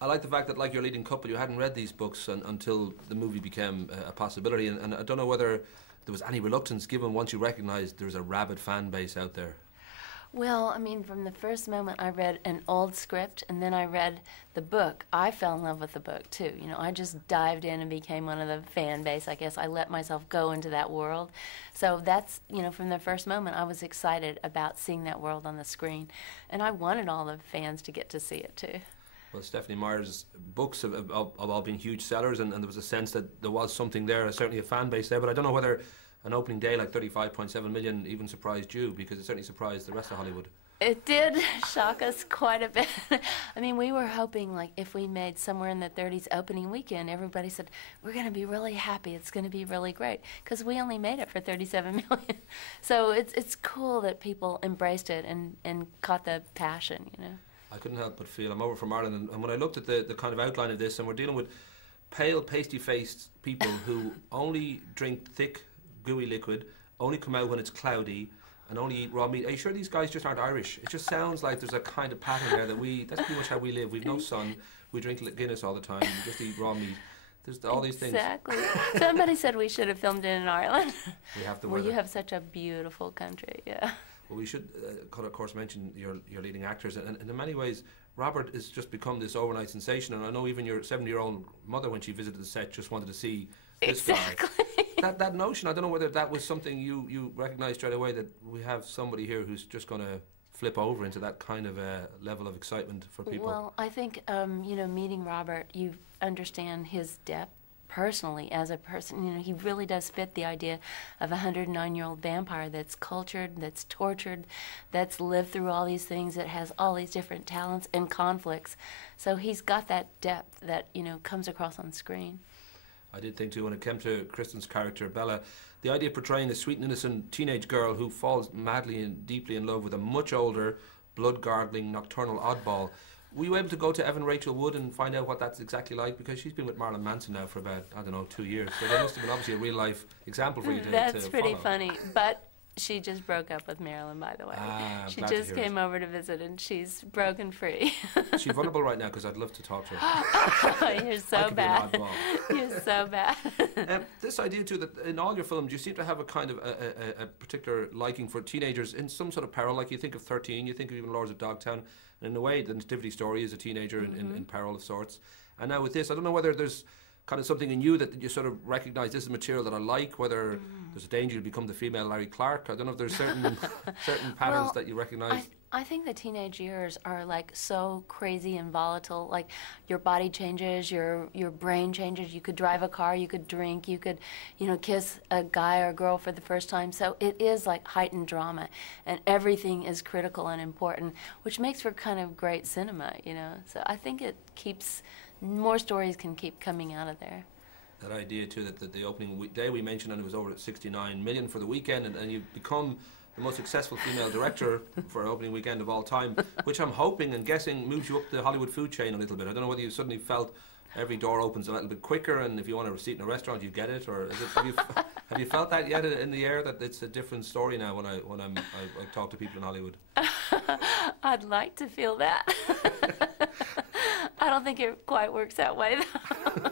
I like the fact that, like your leading couple, you hadn't read these books until the movie became a possibility, and I don't know whether there was any reluctance given once you recognised there's a rabid fan base out there. Well, I mean, from the first moment I read an old script and then I read the book, I fell in love with the book too. You know, I just dived in and became one of the fan base, I guess. I let myself go into that world. So that's, you know, from the first moment I was excited about seeing that world on the screen. And I wanted all the fans to get to see it too. Well, Stephanie Meyer's books have all been huge sellers, and there was a sense that there was something there, certainly a fan base there, but I don't know whether an opening day like 35.7 million even surprised you, because it certainly surprised the rest of Hollywood. It did shock us quite a bit. I mean, we were hoping, like, if we made somewhere in the 30s opening weekend, everybody said, we're going to be really happy, it's going to be really great, because we only made it for 37 million. So it's cool that people embraced it and caught the passion, you know. I couldn't help but feel, I'm over from Ireland, and when I looked at the kind of outline of this, and we're dealing with pale, pasty-faced people who only drink thick, gooey liquid, only come out when it's cloudy, and only eat raw meat. Are you sure these guys just aren't Irish? It just sounds like there's a kind of pattern there that that's pretty much how we live. We've no sun, we drink Guinness all the time, we just eat raw meat. There's all these things. Exactly. Somebody said we should have filmed it in Ireland. We have to. Well, you have such a beautiful country, yeah. Well, we should, of course, mention your leading actors, and in many ways, Robert has just become this overnight sensation, and I know even your 70-year-old mother, when she visited the set, just wanted to see this guy. That notion, I don't know whether that was something you recognised straight away, that we have somebody here who's just going to flip over into that kind of level of excitement for people. Well, I think, you know, meeting Robert, you understand his depth personally as a person. You know, he really does fit the idea of a 109-year-old vampire that's cultured, that's tortured, that's lived through all these things, that has all these different talents and conflicts. So he's got that depth that, you know, comes across on screen. I did think too, when it came to Kristen's character, Bella, the idea of portraying a sweet and innocent teenage girl who falls madly and deeply in love with a much older, blood-gargling, nocturnal oddball. Were you able to go to Evan Rachel Wood and find out what that's exactly like? Because she's been with Marilyn Manson now for about, I don't know, 2 years. So there must have been obviously a real-life example for you to That's pretty follow. Funny. But she just broke up with Marilyn, by the way. She just came over to visit, and she's broken free. Is she vulnerable right now? Because I'd love to talk to her. You're so bad. You're so bad. This idea too, that in all your films you seem to have a kind of a particular liking for teenagers in some sort of peril. Like you think of 13, you think of even Lords of Dogtown, and in a way the Nativity Story is a teenager in peril of sorts. And now with this, I don't know whether there's kind of something in you that you sort of recognise this is material that I like, whether there's a danger to become the female Larry Clark. I don't know if there's certain patterns that you recognise. I think the teenage years are like so crazy and volatile. Like your body changes, your brain changes. You could drive a car, you could drink, you could, you know, kiss a guy or a girl for the first time. So it is like heightened drama, and everything is critical and important, which makes for kind of great cinema, you know. So I think it keeps, more stories can keep coming out of there. That idea too, that the opening day we mentioned, and it was over at 69 million for the weekend, and you've become the most successful female director for an opening weekend of all time, which I'm hoping and guessing moves you up the Hollywood food chain a little bit. I don't know whether you suddenly felt every door opens a little bit quicker, and if you want a seat in a restaurant you get it, or is it, have you felt that yet in the air, that it's a different story now when I talk to people in Hollywood? I'd like to feel that. I don't think it quite works that way though.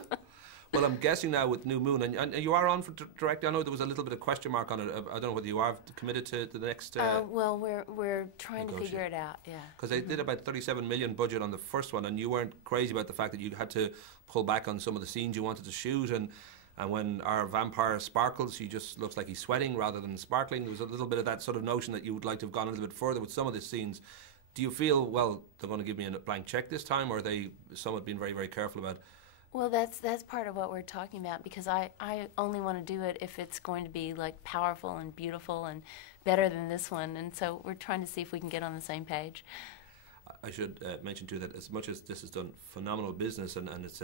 Well, I'm guessing now with New Moon, and you are on for direct. I know there was a little bit of question mark on it. I don't know whether you are committed to the next. Well, we're trying to figure it out. Yeah. Because they did about 37 million budget on the first one, and you weren't crazy about the fact that you had to pull back on some of the scenes you wanted to shoot, and when our vampire sparkles, he just looks like he's sweating rather than sparkling. There was a little bit of that sort of notion that you would like to have gone a little bit further with some of the scenes. Do you feel, well, they're going to give me a blank check this time, or are they somewhat being very, very careful about it? Well, that's part of what we're talking about, because I only want to do it if it's going to be like powerful and beautiful and better than this one, and so we're trying to see if we can get on the same page. I should mention too that as much as this has done phenomenal business, and it's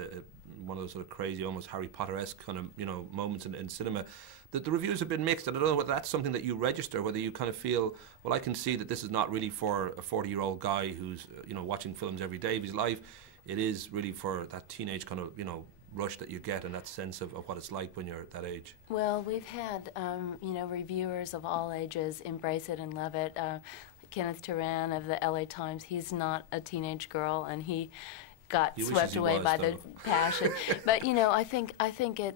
one of those sort of crazy, almost Harry Potter-esque kind of moments in cinema, that the reviews have been mixed, and I don't know whether that's something that you register, whether you kind of feel, well, I can see that this is not really for a 40-year-old guy who's watching films every day of his life. It is really for that teenage kind of rush that you get, and that sense of what it's like when you're at that age. Well, we've had reviewers of all ages embrace it and love it. Kenneth Turan of the LA Times. He's not a teenage girl, and he got He wishes swept he away was, by though. the passion. But you know, I think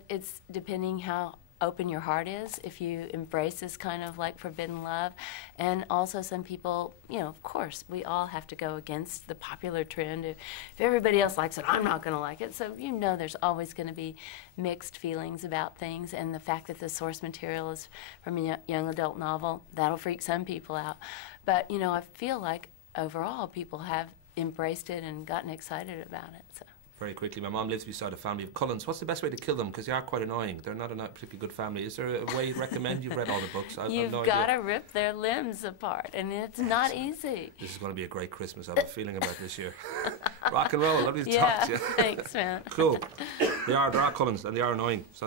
it's depending how open your heart is, if you embrace this kind of like forbidden love. And also some people, you know, of course, we all have to go against the popular trend. If everybody else likes it, I'm not going to like it. So you know there's always going to be mixed feelings about things, and the fact that the source material is from a young adult novel, that'll freak some people out. But, you know, I feel like overall people have embraced it and gotten excited about it. So. Very quickly, my mom lives beside a family of Cullens. What's the best way to kill them? Because they are quite annoying. They're not a particularly good family. Is there a way you'd recommend? You've read all the books. You've no got to idea. rip their limbs apart, and it's not easy. This is going to be a great Christmas. I have a feeling about this year. Rock and roll. Lovely to Yeah, talk to you. thanks, man. Cool. They are Cullens, and they are annoying. So